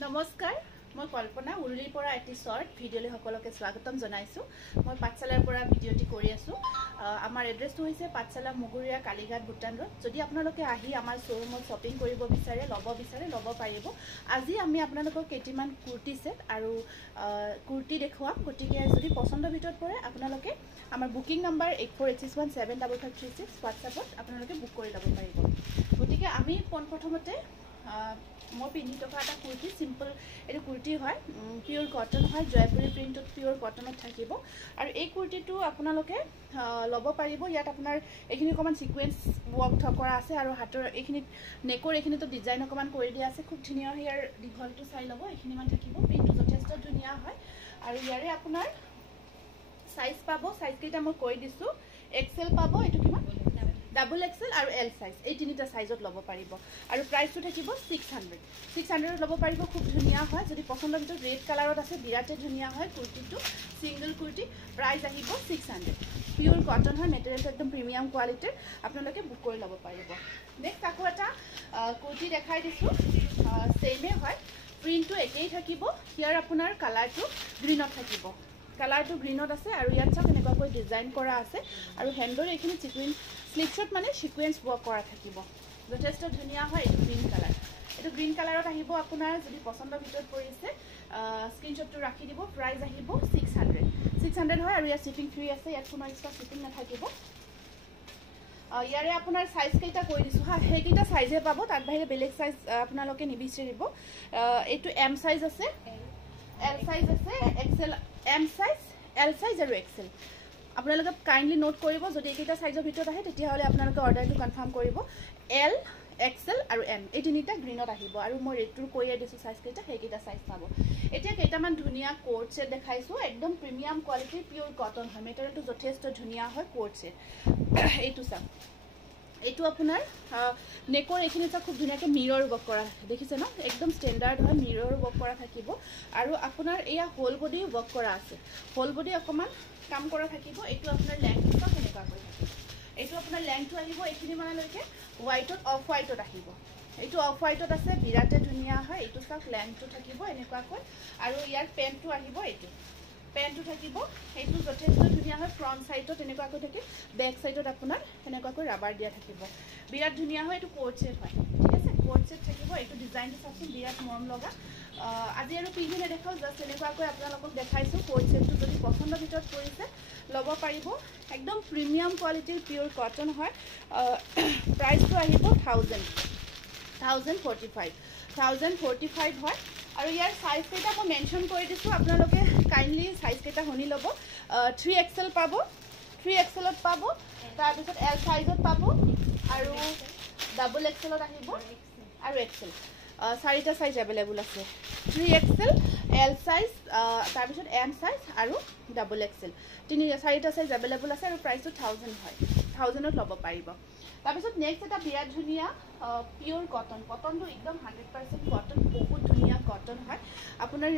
নমস্কাৰ মই কল্পনা উৰুলিৰ পৰা এটি শৰ্ট ভিডিঅ'লৈ সকলোকে স্বাগতম জনাইছো মই পাঠশালাৰ পৰা ভিডিঅ'টি কৰি আছো আমাৰ এড্ৰেছটো হৈছে পাঠশালা মুগুৰিয়া কালীঘাট ভুটান ৰোড যদি আপোনালোকে আহি আমাৰ শ্ব'ৰুমত শ্বপিং কৰিব বিচাৰে ল'ব পাৰিব আজি আমি আপোনালোকক কেটিমান কুৰ্তি সেট আৰু কুৰ্তি দেখুৱাম গতিকে যদি পছন্দৰ ভিতৰত পৰে আপোনালোকে আমাৰ বুকিং নম্বৰ 8486175536 WhatsAppত আপোনালোকে বুক কৰি ল'ব পাৰিব গতিকে আমি প্ৰথমতে মই পিন্ধি থকা এটা কুৰ্তি সিম্পল এটা কুৰ্তি হয় পিওৰ কটন হয় জয়পুৰী প্ৰিন্টত পিওৰ কটনত থাকিব আৰু এই কুৰ্তিটো আপোনালোকে ল'ব পাৰিব ইয়াত আপোনাৰ এইখিনি অকমান সিকোয়েন্স ওয়াৰ্ক কৰা আছে আৰু হাতৰ এইখিনি নেকৰ এইখিনিটো ডিজাইন অকমান কৰি দিয়া আছে খুব ধুনীয়া ইয়াৰ দীঘলটো চাই ল'ব এইখিনি মান থাকিব প্ৰিন্টটো যথেষ্ট ধুনীয়া হয় আৰু ইয়াৰে আপোনাৰ সাইজ পাব সাইজ কেইটা মই কৈ দিছো এক্সেল পাব এটো কিমান ডাবল এক্সেল আৰু এল সাইজ এই তিনিটা সাইজত ল'ব পাৰিব আৰু প্ৰাইসটো থাকিব 600 ল'ব পাৰিব খুব ধুনীয়া হয় যদি পছন্দৰ ভিতৰত ৰেড কালাৰত আছে বিৰাটে ধুনীয়া হয় কুৰ্তিটো সিঙ্গল কুৰ্তি প্ৰাইস আহিব 600 পিওৰ কটন হয় মেটেৰিয়েলটো একদম প্ৰিমিয়াম কোৱালিটিৰ আপোনালোকে বুক কৰি ল'ব পাৰিব নেক্সট আকৌ এটা কুৰ্তি দেখাই দিছো সেমে হয় প্ৰিন্টটো একেই থাকিব হিয়াৰ আপোনাৰ কালাৰটো গ্ৰীনত থাকিব কালাৰটো গ্ৰীনত আছে আৰু ইয়াত চাওক এনেকৈ ডিজাইন কৰা আছে আৰু হেণ্ডৰ এইখিনি সিকোয়েন্স স্লিপছত মানে সিকোয়েন্স ওয়াৰ্ক কৰা থাকিব যথেষ্ট ধুনীয়া হয় এই গ্ৰীন কালাৰ এটো গ্ৰীন কালাৰত আহিব আপোনাৰ যদি পছন্দৰ ভিতৰত পৰিছে স্ক্ৰিনশ্বটটো ৰাখি দিব প্ৰাইস আহিব 600 হয় আৰু ইয়াত শিপিং ফ্ৰী আছে ইয়াত কোনো এক্সট্ৰা শিপিং নাথাকিব ইয়াৰে আপোনাৰ সাইজ কেইটা কৈ দিছো হা হেকিটা সাইজে পাব তাত বাহিৰে বেলেগ সাইজ আপোনালোকে নিবিচাৰিব এটো এম সাইজ আছে এল সাইজ আছে XL M size L size আৰু এক্সেল আপোনালোকে কাইন্ডলি নোট কৰিব যদি এইটা সাইজৰ ভিতৰত আহে তেতিয়া হলে আপোনালোকে অৰ্ডাৰটো কনফাৰ্ম কৰিব এল এক্সেল আৰু এম এই তিনিটা গ্ৰীনত আহিব আৰু মই ৰেটটো কৈয়ে দিছো সাইজ কেইটা হেকিটা সাইজ পাব এতিয়া কেইটামান ধুনীয়া কোট সেট দেখাইছো একদম প্ৰিমিয়াম কোৱালিটিৰ পিওৰ কটন হয় মেটেৰিয়েলটো যথেষ্ট ধুনীয়া হয় কোট সেট এইটো চাওক এইটো আপোনাৰ নেকৰ এইখিনি খুব ধুনীয়াকৈ মিৰৰ ওয়াৰ্ক কৰা দেখিছে ন একদম স্ট্যান্ডাৰ্ড হয় মিৰৰ ওয়াৰ্ক কৰা থাকিব আৰু আপোনাৰ এয়া হোল বডি ওয়াৰ্ক কৰা আছে হোল বডি অকমান কাম কৰা থাকিব এইটো আপোনাৰ লেংথটো কেনেকুৱা কৰি থাকিব এইটো আপোনাৰ লেংথটো আহিব এইখিনি মানলৈকে হোৱাইটত অফ হোৱাইটত আহিব এইটো অফ হোৱাইটত আছে বিৰাটে ধুনীয়া হয় এইটো চাওক লেংথটো থাকিব এনেকুৱাকৈ আৰু ইয়াৰ পেন্টটো আহিব এইটো পেন্টটো থাকিব এইটো যথেষ্ট ধুনীয়া হয় ফ্ৰন্ট সাইডত এনেকুৱাকৈ থাকে বেক সাইডত আপোনাৰ এনেকুৱাকৈ ৰাবাৰ দিয়া থাকিব বিৰাট ধুনীয়া হয় এইটো কোট সেট হয় ঠিক আছে কোট সেট থাকিব এইটো ডিজাইনটো চাওকচোন বিৰাট মৰম লগা আজি আৰু পিন্ধি নেদেখাও জাষ্ট এনেকুৱাকৈ আপোনালোকক দেখাইছো কোট সেটটো যদি পছন্দৰ ভিতৰত পৰিছে ল'ব পাৰিব একদম প্ৰিমিয়াম কোৱালিটিৰ পিওৰ কটন হয় প্ৰাইসটো আহিব 1045 হয় আৰু ইয়াৰ সাইজ কেইটা মই মেনশন কৰি দিছো আপোনালোকে কাইন্ডলি সাইজ কেইটা শুনি ল'ব 3XL পাব 3XLত পাব তাৰ পিছত L সাইজত পাব আৰু ডাবল XLত আহিব আৰু XL চাৰিটা সাইজ अवेलेबल আছে 3XL L সাইজ তাৰ পিছত M সাইজ আৰু ডাবল XL চাৰিটা সাইজ अवेलेबल আছে আৰু প্ৰাইসটো 1000 হয় 1000ত ল'ব পাৰিব তাৰপিছত নেক্সট এটা বিৰাট ধুনীয়া পিওৰ কটনটো একদম 100% কটন বহুত ধুনীয়া কটন হয় আপোনাৰ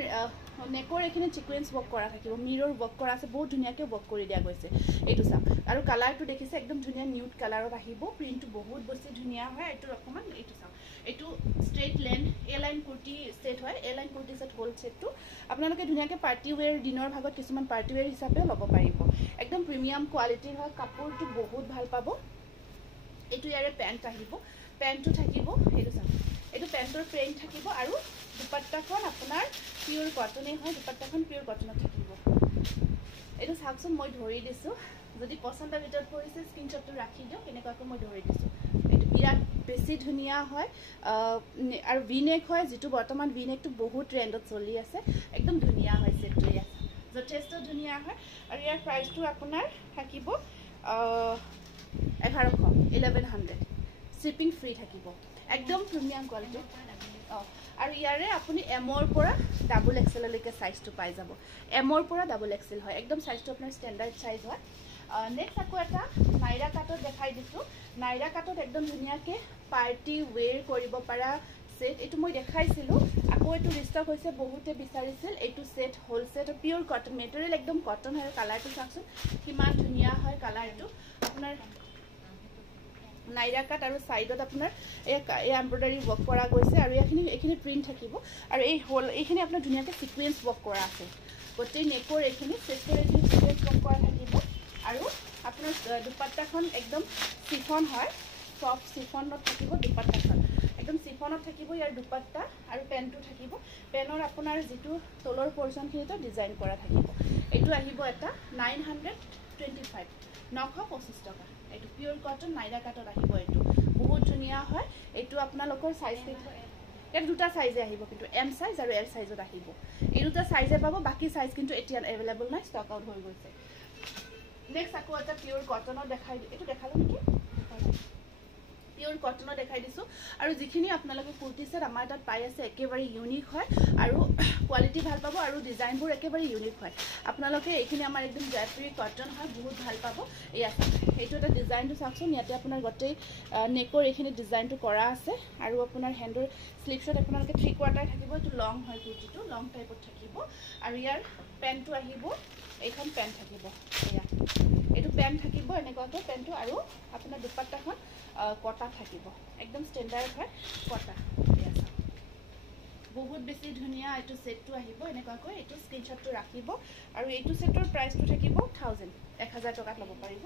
নেকৰ এখিনি সিকোয়েন্স ওয়াৰ্ক কৰা থাকিব মিৰৰ ওয়াৰ্ক কৰা আছে বহুত ধুনীয়াকৈ ওয়াৰ্ক কৰি দিয়া গৈছে এইটো চাওক আৰু কালাৰটো দেখিছে একদম ধুনীয়া নিউড কালাৰত আহিব প্ৰিন্টটো বহুত বেছি ধুনীয়া হয় এইটো অকমান এইটো চাওক এইটো স্ট্ৰেট লেন এ লাইন কুৰ্তি সেট হয় এ লাইন কুৰ্তি সেট হোল সেটটো আপোনালোকে ধুনীয়াকৈ পাৰ্টি ওয়্যাৰ দিনৰ ভাগত কিছুমান পাৰ্টি ওয়্যাৰ হিচাপে ল'ব পাৰিব একদম প্ৰিমিয়াম কোৱালিটিৰ হয় কাপোৰটো বহুত ভাল পাব এইটো ইয়াৰে পেন্ট আহিব পেন্টটো থাকিব এইটো চাওক এইটো পেন্টৰ প্ৰিন্ট থাকিব আৰু দুপাট্টাখন আপোনাৰ পিওৰ কটনে হয় দুপাট্টাখন পিওৰ কটনত থাকিব এইটো চাওকচোন মই ধৰি দিছো যদি পছন্দৰ ভিতৰত পৰিছে স্ক্ৰিনশ্বটটো ৰাখি দিও কেনেকুৱাকৈ মই ধৰি দিছো এইটো বিৰাট বেছি ধুনীয়া হয় আৰু ভি নেক হয় যেটো বৰ্তমান ভি নেকটো বহুত ট্ৰেন্ডত চলি আছে একদম ধুনীয়া হয় সেটটো ইয়াত যথেষ্ট ধুনীয়া হয় আৰু ইয়াৰ প্ৰাইসটো আপোনাৰ থাকিব 1100 শিপিং ফ্ৰী থাকিব একদম প্ৰিমিয়াম কোৱালিটি আৰু ইয়াৰে আপুনি এমৰ পৰা ডাবল এক্সেল লৈকে সাইজটো পাই যাব এমৰ পৰা ডাবল এক্সেল হয় একদম সাইজটো আপোনাৰ স্ট্যান্ডাৰ্ড সাইজ হয় নেক্সট আকৌ এটা নাইৰা কাটত দেখাই দিছো নাইৰা কাটত একদম ধুনীয়াকৈ পাৰ্টি ওয়্যাৰ কৰিব পৰা সেট এইটো মই দেখাইছিলো আকৌ এইটো ৰিষ্টক হৈছে বহুতে বিচাৰিছিল এইটো set whole set pure cotton material একদম কটন হয় কালাৰটো চাওকচোন কিমান ধুনীয়া হয় কালাৰটো আপোনাৰ নাইৰা কাট আৰু সাইডত আপোনাৰ এই এমব্ৰয়ডাৰী ওয়াৰ্ক কৰা গৈছে আৰু এইখিনি প্ৰিন্ট থাকিব আৰু এই হোল এইখিনি আপোনাৰ ধুনিয়াকৈ সিকোয়েন্স ওয়াৰ্ক কৰা আছে গোটেই নেকৰ এইখিনি চেষ্টৰ এইখিনি সিকোয়েন্স ওয়াৰ্ক কৰা থাকিব আৰু আপোনাৰ দুপাট্টাখন একদম চিফন হয় সফট চিফনত থাকিব দুপাট্টাখন একদম চিফনত থাকিব ইয়াৰ দুপাট্টা আৰু পেনটো থাকিব পেনৰ আপোনাৰ যেটো তলৰ পৰ্চনখিনিটো ডিজাইন কৰা থাকিব এইটো আহিব এটা 925 925 টকা এইটো পিওৰ কটন নাইৰা কাটত আহিব এইটো বহুত ধুনিয়া হয় এইটো আপোনালোকৰ সাইজ এৰ দুটা সাইজে আহিব কিন্তু এম সাইজ আৰু এল সাইজত আহিব এই দুটা সাইজে পাব বাকি সাইজ কিন্তু এতিয়া अवेलेबल নাই স্টক আউট হৈ গৈছে নেক্সট আকো এটা পিওর কটনৰ দেখাই এটো দেখালো নেকি পিওৰ কটনৰ দেখাই দিছো আৰু যিখিনি আপোনালোকে কুৰ্তি সেট আমাৰ তাত পাই আছে একেবাৰে ইউনিক হয় আৰু কোৱালিটি ভাল পাব আৰু ডিজাইনবোৰ একেবাৰে ইউনিক হয় আপোনালোকে এইখিনি আমাৰ একদম জয়পুৰী কটন হয় বহুত ভাল পাব এই আছে এইটো এটা ডিজাইনটো চাওকচোন ইয়াতে আপোনাৰ গটেই নেকৰ এইখিনি ডিজাইনটো কৰা আছে আৰু আপোনাৰ হেণ্ডৰ স্লিভছত আপোনালোকে 3/4 থাকিব এইটো লং হয় কুৰ্তিটো লং টাইপত থাকিব আৰু ইয়াৰ পেন্টটো আহিব এইখন পেন্ট থাকিব এয়া এইটো পেন্ট থাকিব এনেকুৱাকৈ পেন্টটো আৰু আপোনাৰ দুপাট্টাখন কটা থাকিব একদম স্ট্যান্ডাৰ্ড হয় কটা বহুত বেছি ধুনিয়া এটো সেটটো আহিব এনেকুৱাকৈ এটো স্ক্ৰিনশটটো ৰাখিব আৰু এইটো সেটৰ প্ৰাইসটো থাকিব 1000 টকাত ল'ব পাৰিব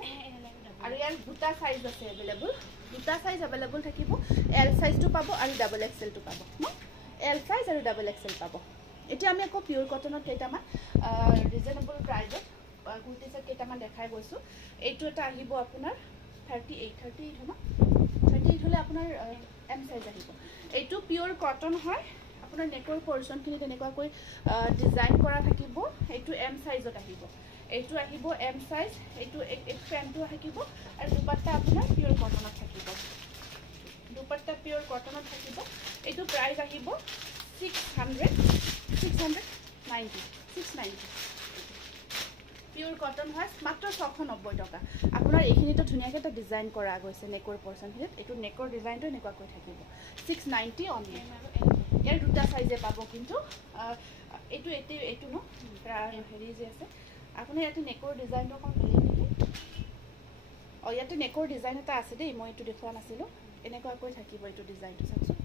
আৰু ইয়াৰ দুটা সাইজ আছে अवेलेबल দুটা সাইজ अवेलेबल থাকিব এল সাইজটো পাব আৰু ডাবল এক্সেলটো পাব এল সাইজ আৰু ডাবল এক্সেল পাব এতিয়া আমি আকৌ পিওৰ কটনত কেইটামান ৰিজনেবল প্ৰাইসত কুৰ্তি সেট কেইটামান দেখাই গৈছো এইটো এটা আহিব আপোনাৰ 38 হলে আপোনাৰ এম সাইজ আহিব এইটো পিওৰ কটন হয় আপোনাৰ নেকৰ পৰ্চনখিনি তেনেকুৱাকৈ ডিজাইন কৰা থাকিব এইটো এম সাইজত আহিব এইটো আহিব এম সাইজ এইটো এক পেন্টটো থাকিব আৰু দুপাট্টা আপোনাৰ পিওৰ কটনত থাকিব দুপাট্টা পিওৰ কটনত থাকিব এইটো প্ৰাইস আহিব 690 পিওৰ কটন হয় মাত্ৰ 690 টকা আপোনাৰ এইখিনিটো ধুনিয়াকৈ এটা ডিজাইন কৰা গৈছে নেকৰ পৰ্চনখিনিত এইটো নেকৰ ডিজাইনটো এনেকুৱাকৈ থাকিব 690 অনলি ইয়াৰ দুটা সাইজে পাব কিন্তু এইটো ন হেৰি যে আছে আপুনি ইয়াতে নেকৰ ডিজাইনটো অকণ বেলেগ নেকি ইয়াতে নেকৰ ডিজাইন এটা আছে দেই মই এইটো দেখুৱা নাছিলো এনেকুৱাকৈ থাকিব এইটো ডিজাইনটো চাওকচোন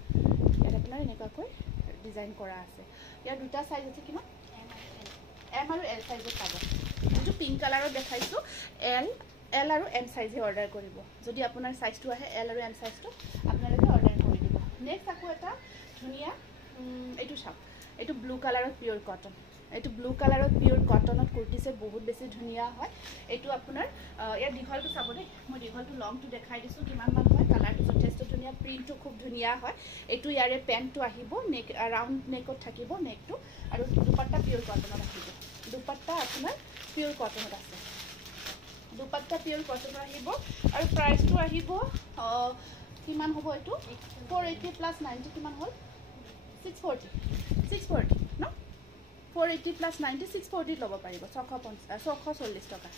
ইয়াত আপোনাৰ এনেকুৱাকৈ ডিজাইন কৰা আছে ইয়াৰ দুটা সাইজ আছে কিমান এম আৰু এল সাইজত পাব এইটো পিংক কালাৰত দেখাইছো এল আৰু এম সাইজে অৰ্ডাৰ কৰিব যদি আপোনাৰ সাইজটো আহে এল আৰু এম সাইজটো আপোনালোকে অৰ্ডাৰ কৰি দিব নেক্সট আকৌ এটা ধুনিয়া এইটো চাওক এইটো ব্লু কালাৰত পিওৰ কটন এইটো ব্লু কালাৰত পিওৰ কটনত কুৰ্তি সেট বহুত বেছি ধুনিয়া হয় এইটো আপোনাৰ ইয়াৰ দীঘলটো চাব দেই মই দীঘলটো লংটো দেখাই দিছো কিমান মান হয় কালাৰটো যথেষ্ট ধুনিয়া প্ৰিন্টটো খুব ধুনিয়া হয় এইটো ইয়াৰে পেন্টটো আহিব নেক ৰাউন্ড নেকত থাকিব নেকটো আৰু দুপাট্টা পিওৰ কটনত আহিব দুপাট্টা আপোনাৰ পিওৰ কটনত আছে দুপাট্টা পিওৰ কটনত আহিব আৰু প্ৰাইসটো আহিব কিমান হ'ব এইটো 480 প্লাস 90 কিমান হ'ল 640 ন 480 প্লাস 90 640 ল'ব পাৰিব 640 টকা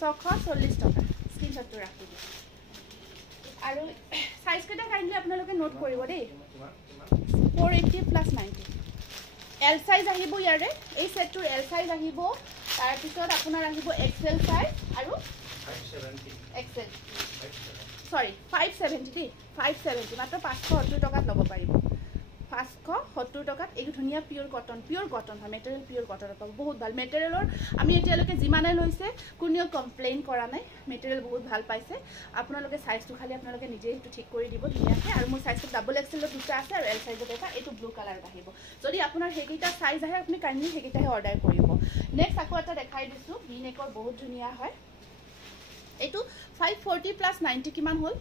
640 টকা স্ক্ৰিনশটটো ৰাখিব আৰু সাইজ কেটা কাইন্ডলি আপোনালোকে নোট কৰিব দেই 480 প্লাস 90 এল সাইজ আহিব ইয়াৰে এই সেটটোৰ এল সাইজ আহিব তাৰ পিছত আপোনাৰ আহিব এক্সেল সাইজ আৰু 570 এক্সেল সৰি 570 দেই 570 মাত্ৰ 570 টকাত ল'ব পাৰিব 570 টকাত এই ধুনিয়া পিওৰ কটন হয় মেটেৰিয়েল পিওৰ কটন পাব বহুত ভাল মেটেৰিয়েলৰ আমি এতিয়ালৈকে যিমানে লৈছে কোনেও কমপ্লেইন কৰা নাই মেটেৰিয়েল বহুত ভাল পাইছে আপোনালোকে সাইজটো খালি আপোনালোকে নিজে এইটো ঠিক কৰি দিব ধুনিয়াকৈ আৰু মোৰ সাইজটো ডাবল এক্সেলত দুটা আছে আৰু এল সাইজত এটা এইটো ব্লু কালাৰত আহিব যদি আপোনাৰ হেকিটা সাইজ আহে আপুনি কাইন্ডলি হেকিটাহে অৰ্ডাৰ কৰিব নেক্সট আকৌ এটা দেখাই দিছো ভি নেকৰ বহুত ধুনিয়া হয় এইটো 540 প্লাস 90 কিমান হ'ল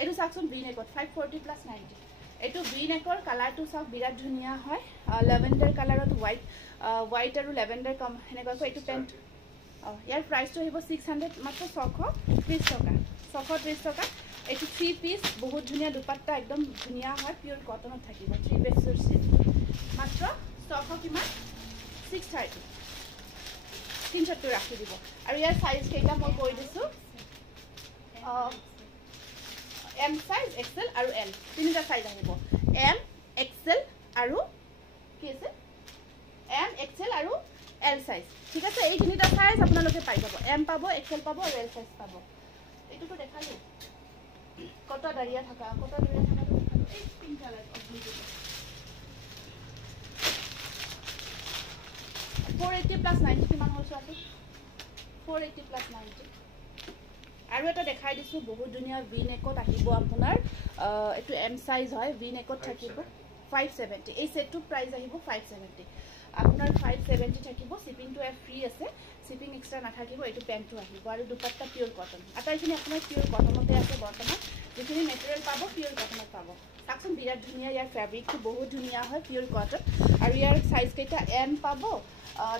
এইটো চাওকচোন ভি নেকত 540 প্লাস 90 এইটো ভি নেকৰ কালাৰটো চাওক বিৰাট ধুনিয়া হয় লেভেণ্ডাৰ কালাৰত হোৱাইট আৰু লেভেণ্ডাৰ কম হেনেকুৱাকৈ এইটো পেন্ট ইয়াৰ প্ৰাইসটো আহিব 600 মাত্ৰ 630 টকা 630 টকা এইটো 3 পিস বহুত ধুনিয়া দুপাট্টা একদম ধুনিয়া হয় পিওর কটনত থাকিব 3 পিসৰ সেট মাত্ৰ 600 কিমান 630 স্ক্ৰিনশটটো ৰাখি দিব আৰু ইয়াৰ সাইজ কেইটা মই কৈ দিছো এম সাইজ এক্সেল আৰু এল তিনিটা সাইজ আহিব এম এক্সেল আৰু কি আছে এম এক্সেল আৰু এল সাইজ ঠিক আছে এই তিনিটা সাইজ আপোনালোকে পাই যাব এম পাব এক্সেল পাব আৰু এল সাইজ পাব এইটোটো দেখালো কটা দাঁড়িয়ে থাকা এই পিংক কালার 480 প্লাস 90 কিমান হ'ল চোৱাচোন 480 প্লাস 90 আৰু এটা দেখাই দিছো বহুত ধুনীয়া ভি নেকত আহিব আপোনাৰ এটো এম সাইজ হয় ভি নেকত থাকিব 570 এই সেটটো প্রাইস আহিব 570 আপোনাৰ 570 থাকিব শিপিং টু ফ্ৰী আছে শিপিং এক্সট্ৰা নাথাকিব এটো পেন্টটো আহিব আৰু দুপাট্টা পিওৰ কটন আটাইখিনি আপোনাৰ পিওৰ কটনতে আছে বৰ্তমান যিখিনি মেটেৰিয়েল পাব পিওৰ কটনত পাব চাকচোন বিৰাট ধুনীয়া ইয়াৰ ফেব্ৰিকটো বহুত ধুনীয়া হয় পিওৰ কটন আৰু ইয়াৰ সাইজ কেইটা এম পাব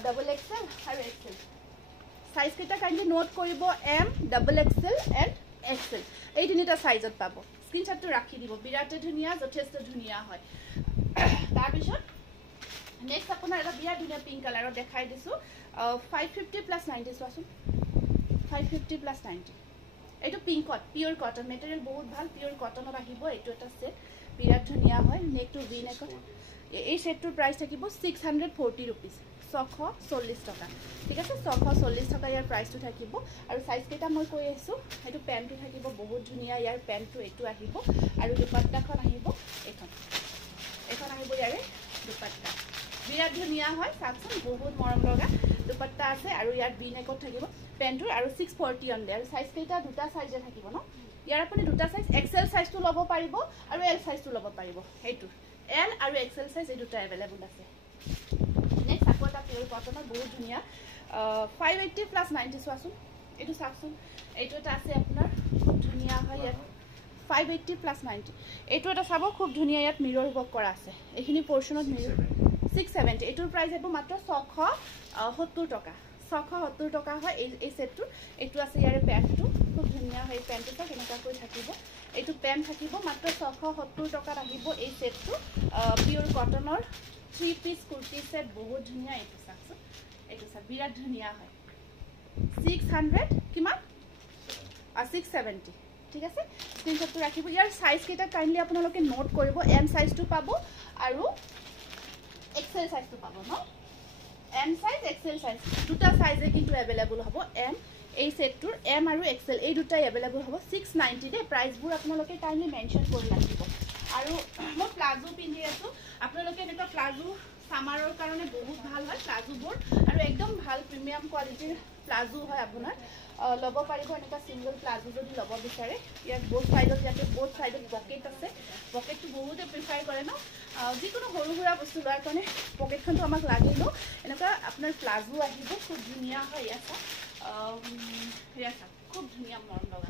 ডাবল এক্সেল আৰু এক্সেল সাইজ কেইটা কাইন্ডলি নোট কৰিব M double XL and XL এই তিনিটা সাইজত পাব স্ক্ৰিনশটটো ৰাখি দিব বিৰাট ধুনীয়া যথেষ্ট ধুনীয়া হয় তাৰ পিছত নেক্সট আপোনাৰ এটা বিৰাট ধুনীয়া পিংক কালাৰৰ দেখাই দিছো 550 প্লাস 90 চোৱাচোন 550 প্লাস 90 এইটো পিংকত পিওৰ কটন মেটেৰিয়েল বহুত ভাল পিওৰ কটনত আহিব এইটো এটা সেট বিৰাট ধুনীয়া হয় নেকটো ভি নেকত এই সেটটোৰ প্ৰাইস থাকিব 640 रुपीस 640 টাকা ঠিক আছে 640 টাকা ইয়াৰ প্ৰাইসটো থাকিব আৰু সাইজ কেটা মই কৈ আছো এটো পেন্টটো থাকিব বহুত ধুনীয়া ইয়াৰ পেন্টটো এটো আহিব আৰু দুপাট্টাখন আহিব এখন আহিব ইয়াৰে দুপাট্টা বিৰাট ধুনীয়া হয় চাকচোন বহুত মৰম লগা দুপাট্টা আছে আৰু ইয়াৰ বি নেকত থাকিব পেন্টটো আৰু 640 অন আৰু সাইজ কেটা দুটা সাইজে থাকিব ন ইয়াৰ আপুনি দুটা সাইজ এক্সেল সাইজটো ল'ব পাৰিব আৰু এল সাইজটো ল'ব পাৰিব এইটো এল আৰু এক্সেল সাইজ এই দুটা अवेलेबल আছে নেক্সট আকোটা পিওৰ কটনৰ বহুত ধুনীয়া 580 প্লাস 90 চোৱাচোন এইটো চাকচোন এইটো এটা আছে আপোনাৰ খুব ধুনীয়া হয় ইয়াত 580 প্লাস 90 এইটো এটা চাব খুব ধুনীয়া ইয়াত মিৰৰ ওয়াৰ্ক কৰা আছে এইখিনি পোৰশনত মিৰৰ 670 এইটোৰ প্ৰাইস হ'ব মাত্ৰ 670 টকা 670 টকা হয় এই সেটটো এইটো আছে ইয়াৰে পেন্টটো খুব ধুনীয়া হয় পেন্টটো কেনেকা কৈ থাকিব এইটো পেন্ট থাকিব মাত্ৰ 670 টকাত আহিব এই সেটটো পিওৰ কটনৰ 3 পিস কুৰ্তি সেট বহুত ধুনীয়া এইটো চাকচোন এইটো সব বিৰাট ধুনীয়া হয় 600 কিমান 670 ঠিক আছে স্ক্ৰিনশটটো ৰাখিব ইয়াৰ সাইজ কেটা কাইন্ডলি আপোনালোকে নোট কৰিব এম সাইজটো পাব আৰু এক্সেল সাইজটো পাব ন এম সাইজ এক্সেল সাইজ দুটা সাইজে কিন্তু अवेलेबल হ'ব এম এই সেটটোৰ এম আৰু এক্সেল এই দুটাই अवेलेबल হ'ব 690 দে প্ৰাইসবোৰ আপোনালোকে কাইন্ডলি মেনশন কৰি ৰাখিব আৰু মই প্লাজো পিন্ধি আছো আপোনালোকে এনেকা প্লাজো সামাৰৰ কাৰণে বহুত ভাল হয় প্লাজোবোৰ আৰু একদম ভাল প্ৰিমিয়াম কোৱালিটিৰ প্লাজো হয় আপোনাৰ লব পাৰিব এনেকা সিঙ্গল প্লাজো যদি লব বিচাৰে ইয়াত বোথ সাইডত যাতে বোথ সাইডত পকেট আছে পকেটটো বহুতে প্ৰিফাৰ কৰে ন যিকোনো সৰু সুৰা বস্তু লোৱাৰ কাৰণে পকেটখনটো আমাক লাগিলো এনেকা আপোনাৰ প্লাজো আহিব খুব ধুনীয়া হয় ইয়াত খুব ধুনীয়া মৰম লগা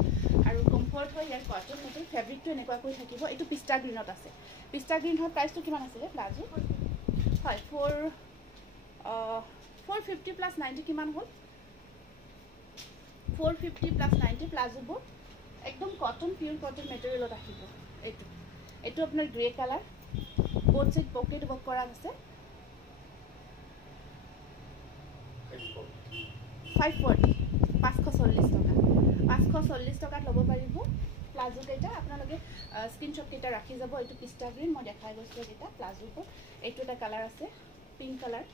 আৰু কমফৰ্ট হয় ইয়াৰ কটন মেটেৰিয়েল ফেব্ৰিকটো এনেকুৱা কৈ থাকিব এইটো পিস্তা গ্ৰীনত আছে পিস্তা গ্ৰীন হয় প্ৰাইসটো কিমান আছে প্লাজো হয় 450 প্লাস 90 কিমান হ'ল 450 প্লাস 90 প্লাজোবোৰ একদম কটন পিওৰ কটন মেটেৰিয়েলত আহিব এইটো আপোনাৰ grey colour both side pocket work কৰা আছে 540 টকা 540 টকাত ল'ব পাৰিব প্লাজো কেটা আপোনালোকে স্ক্ৰিনশট কেটা ৰাখি যাব এইটো পিস্তা গ্ৰীন মই দেখাই গৈছো কেটা প্লাজোটো এইটো এটা কালাৰ আছে পিংক কালাৰ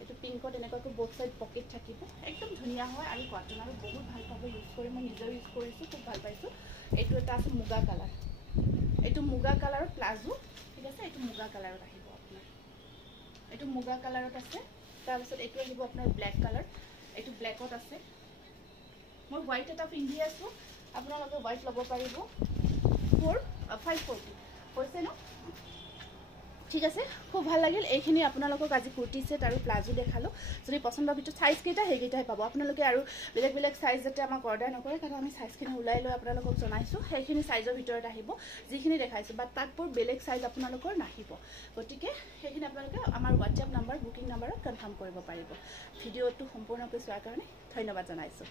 এইটো পিংকত এনেকৈ বোথ সাইড পকেট থাকিব একদম ধুনীয়া হয় আৰু কটন আৰু বহুত ভাল পাব ইউজ কৰি মই নিজে ইউজ কৰিছো খুব ভাল পাইছো এইটো এটা আছে মুগা কালাৰ এইটো মুগা কালাৰৰ প্লাজো ঠিক আছে এইটো মুগা কালাৰত আহিব আপোনাৰ এইটো মুগা কালাৰত আছে তাৰ পিছত এইটো আহিব আপোনাৰ ব্ল্যাক কালাৰ এইটো ব্ল্যাকত আছে মই হোৱাইট এটা পিন্ধি আছো আপোনালোকে হোৱাইট ল'ব পাৰিব 540 হৈছে ন ঠিক আছে খুব ভাল লাগিল এইখিনি আপোনালোকক আজি কুৰ্তি সেট আৰু প্লাজো দেখালো যদি পছন্দ হয় ভিতৰত সাইজ কেটা হেগিটাই পাব আপোনালোকে আৰু বেলেগ সাইজ যেতে আমাক অৰ্ডাৰ নকৰে কাৰণ আমি সাইজখিনি উলাই লৈ আপোনালোকক জনাইছো সেইখিনি সাইজৰ ভিতৰত আহিব যিখিনি দেখাইছো বাট তাতবোৰ বেলেগ সাইজ আপোনালোকৰ নাহিব গতিকে সেইখিনি আপোনালোকে আমাৰ WhatsApp নম্বৰ বুকিং নম্বৰত কনফাৰ্ম কৰিব পাৰিব ভিডিওটো সম্পূৰ্ণকৈ চোৱাৰ কাৰণে ধন্যবাদ জনাইছো